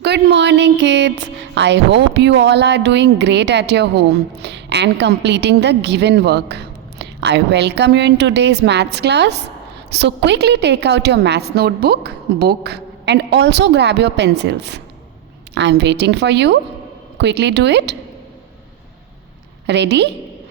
Good morning, kids. I hope you all are doing great at your home and completing the given work. I welcome you in today's maths class. So, quickly take out your maths notebook, book, and also grab your pencils. I'm waiting for you. Quickly do it. Ready?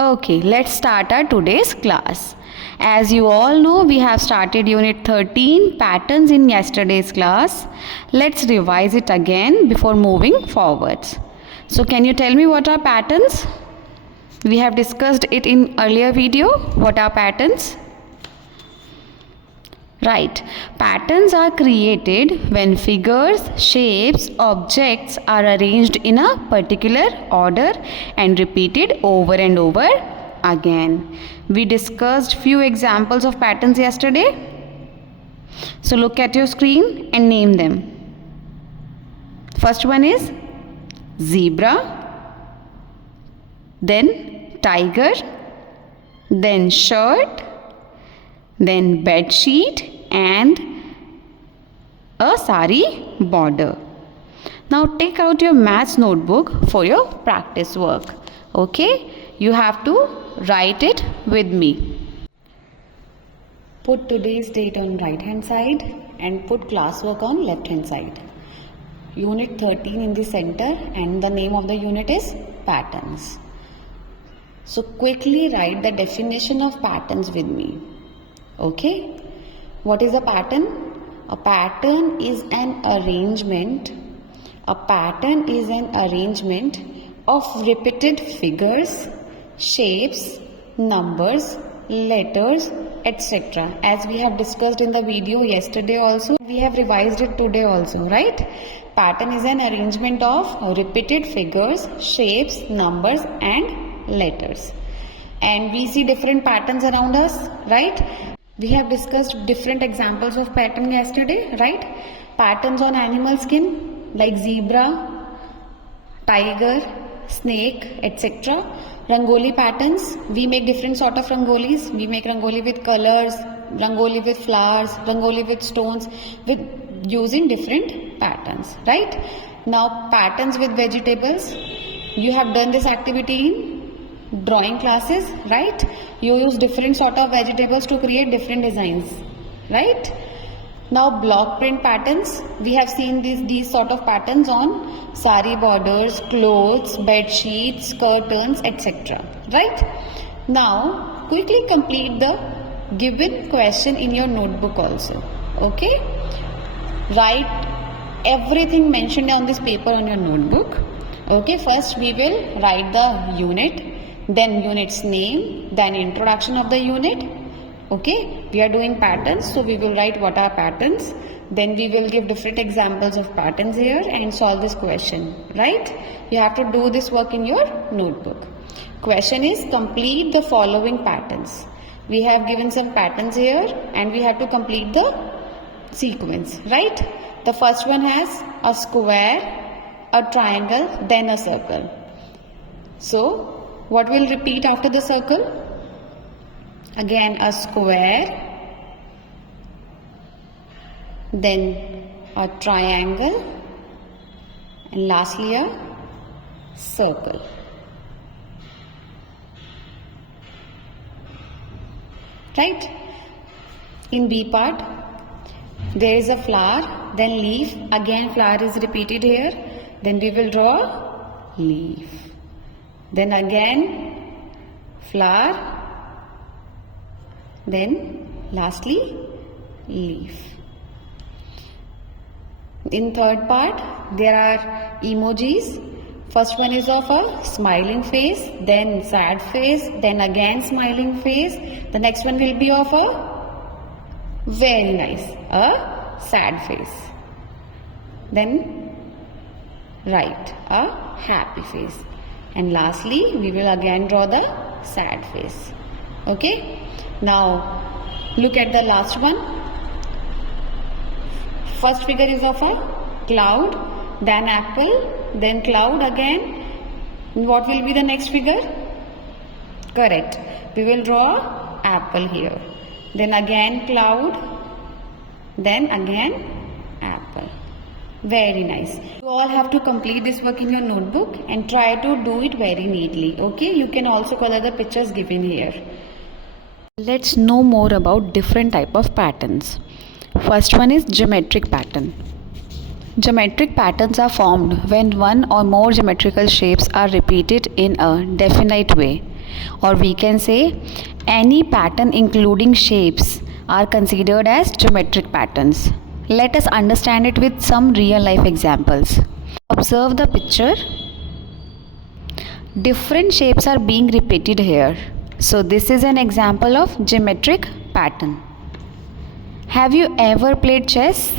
Okay, let's start our today's class. As you all know, we have started Unit 13 patterns in yesterday's class. Let's revise it again before moving forwards. So can you tell me what are patterns? We have discussed it in earlier video. What are patterns? Right. Patterns are created when figures, shapes, objects are arranged in a particular order and repeated over and over again. We discussed few examples of patterns yesterday. So look at your screen and name them. First one is zebra, then tiger, then shirt, then bed sheet and a sari border. Now take out your maths notebook for your practice work. Okay, you have to write it with me. Put today's date on right hand side and put classwork on left hand side. Unit 13 in the center and the name of the unit is patterns. So quickly write the definition of patterns with me. Okay, what is a pattern? A pattern is an arrangement. A pattern is an arrangement of repeated figures, shapes, numbers, letters, etc. As we have discussed in the video yesterday also, we have revised it today also, right? Pattern is an arrangement of repeated figures, shapes, numbers and letters. And we see different patterns around us, right? We have discussed different examples of pattern yesterday, right? Patterns on animal skin like zebra, tiger, snake, etc. Rangoli patterns, we make different sort of rangolis. We make rangoli with colors, rangoli with flowers, rangoli with stones, with using different patterns, right? Now patterns with vegetables, you have done this activity in drawing classes, right? You use different sort of vegetables to create different designs, right? Now block print patterns, we have seen these sort of patterns on sari borders, clothes, bed sheets, curtains, etc. Right? Now quickly complete the given question in your notebook also. Okay? Write everything mentioned on this paper on your notebook. Okay, first we will write the unit, then unit's name, then introduction of the unit. Okay, we are doing patterns, so we will write what are patterns, then we will give different examples of patterns here and solve this question, right? You have to do this work in your notebook. Question is complete the following patterns. We have given some patterns here and we have to complete the sequence, right? The first one has a square, a triangle, then a circle. So what will repeat after the circle? Again a square, then a triangle and lastly a circle. Right? In B part, there is a flower, then leaf, again flower is repeated here, then we will draw leaf. Then again flower, then lastly leaf. In third part there are emojis. First one is of a smiling face, then sad face, then again smiling face. The next one will be of a very nice, a sad face. Then right, a happy face. And lastly we will again draw the sad face. Okay? Now look at the last one. First figure is of a cloud, then apple, then cloud again. What will be the next figure? Correct. We will draw apple here. Then again cloud, then again apple. Very nice. You all have to complete this work in your notebook and try to do it very neatly. Okay, you can also color the pictures given here. Let's know more about different type of patterns. First one is geometric pattern. Geometric patterns are formed when one or more geometrical shapes are repeated in a definite way, or we can say any pattern including shapes are considered as geometric patterns. Let us understand it with some real life examples. Observe the picture. Different shapes are being repeated here. So this is an example of geometric pattern. Have you ever played chess?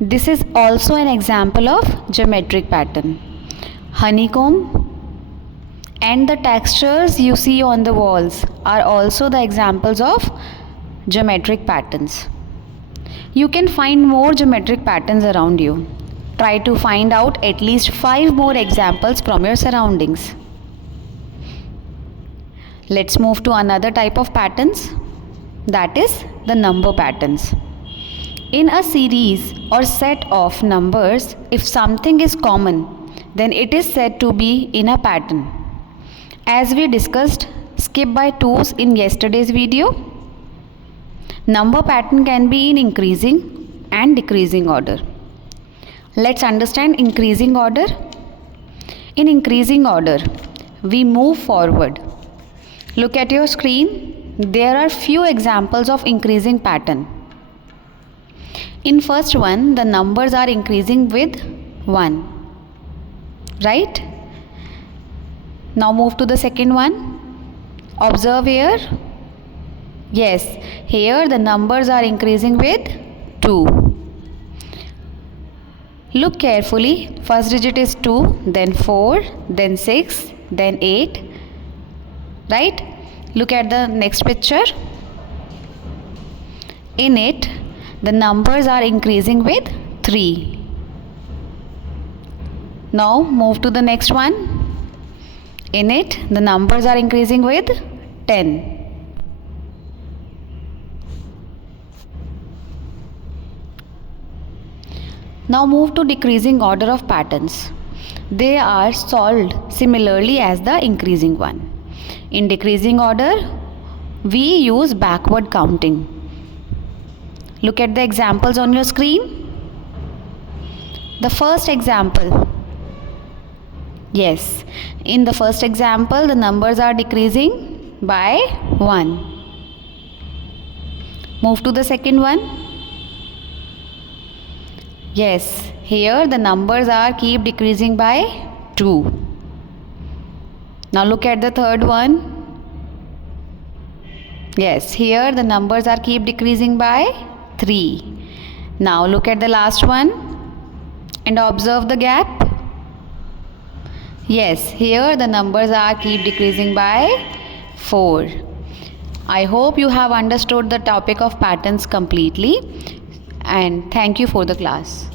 This is also an example of geometric pattern. Honeycomb and the textures you see on the walls are also the examples of geometric patterns. You can find more geometric patterns around you. Try to find out at least 5 more examples from your surroundings. Let's move to another type of patterns, that is the number patterns. In a series or set of numbers, if something is common, then it is said to be in a pattern. As we discussed skip by 2's in yesterday's video, number pattern can be in increasing and decreasing order. Let's understand increasing order. In increasing order, we move forward. Look at your screen. There are few examples of increasing pattern. In first one, the numbers are increasing with 1. Right? Now move to the second one. Observe here. Yes, here the numbers are increasing with 2. Look carefully. First digit is 2, then 4, then 6, then 8. Right? Look at the next picture. In it, the numbers are increasing with 3. Now move to the next one. In it, the numbers are increasing with 10. Now move to decreasing order of patterns. They are solved similarly as the increasing one. In decreasing order, we use backward counting. Look at the examples on your screen. The first example. Yes, in the first example, the numbers are decreasing by 1. Move to the second one. Yes, here the numbers are keep decreasing by 2. Now look at the third one. Yes, here the numbers are keep decreasing by 3. Now look at the last one and observe the gap. Yes, here the numbers are keep decreasing by 4. I hope you have understood the topic of patterns completely, and thank you for the class.